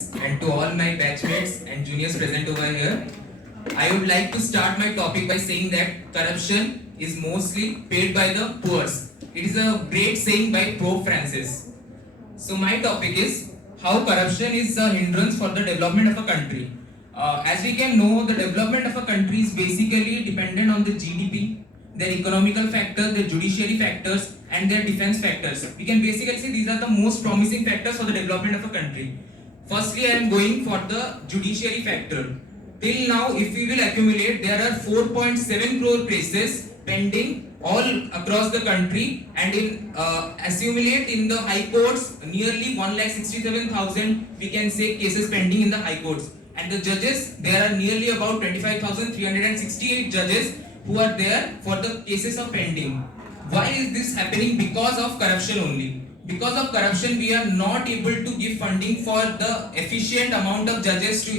and to all my batchmates and juniors present over here. I would like to start my topic by saying that corruption is mostly paid by the poor. It is a great saying by Pope Francis. So my topic is how corruption is a hindrance for the development of a country. As we can know, the development of a country is basically dependent on the GDP, their economical factors, their judiciary factors, and their defense factors. We can basically say these are the most promising factors for the development of a country. Firstly, I am going for the judiciary factor. Till now, if we will accumulate, there are 4.7 crore cases pending all across the country, and in accumulate in the high courts nearly 1,67,000 we can say cases pending in the high courts. And the judges, there are nearly about 25,368 judges who are there for the cases of pending. Why is this happening? Because of corruption only. Because of corruption, we are not able to give funding for the efficient amount of judges to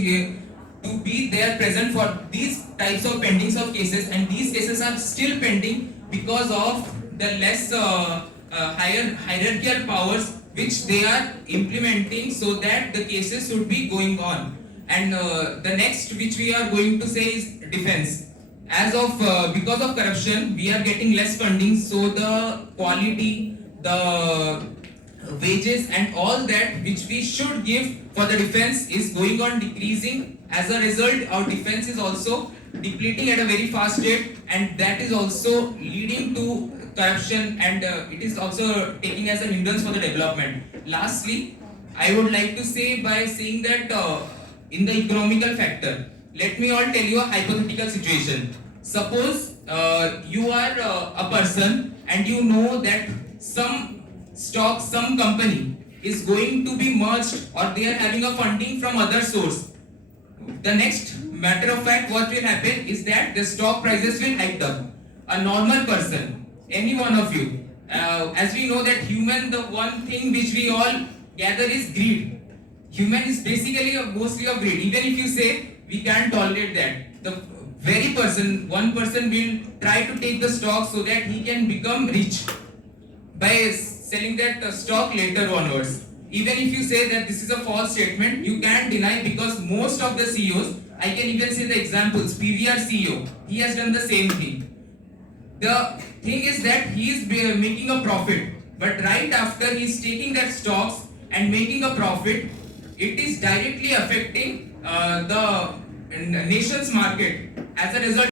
be there present for these types of pendings of cases, and these cases are still pending because of the less higher hierarchical powers which they are implementing so that the cases should be going on. And the next which we are going to say is defense. As of because of corruption, we are getting less funding, so the quality, the wages and all that which we should give for the defense is going on decreasing. As a result, our defense is also depleting at a very fast rate, and that is also leading to corruption, and it is also taking as a hindrance for the development. Lastly, I would like to say by saying that in the economical factor, let me all tell you a hypothetical situation. Suppose you are a person and you know that some stock, some company is going to be merged, or they are having a funding from other source. The next matter of fact, what will happen is that the stock prices will hike up. A normal person, any one of you, as we know that human, the one thing which we all gather is greed. Human is basically mostly of greed. Even if you say we can't tolerate that, the very person, one person will try to take the stock so that he can become rich by selling that stock later onwards. Even if you say that this is a false statement, you can't deny, because most of the CEOs, I can even say the examples, PVR CEO, he has done the same thing. The thing is that he is making a profit, but right after he is taking that stocks and making a profit, it is directly affecting the nation's market. As a result,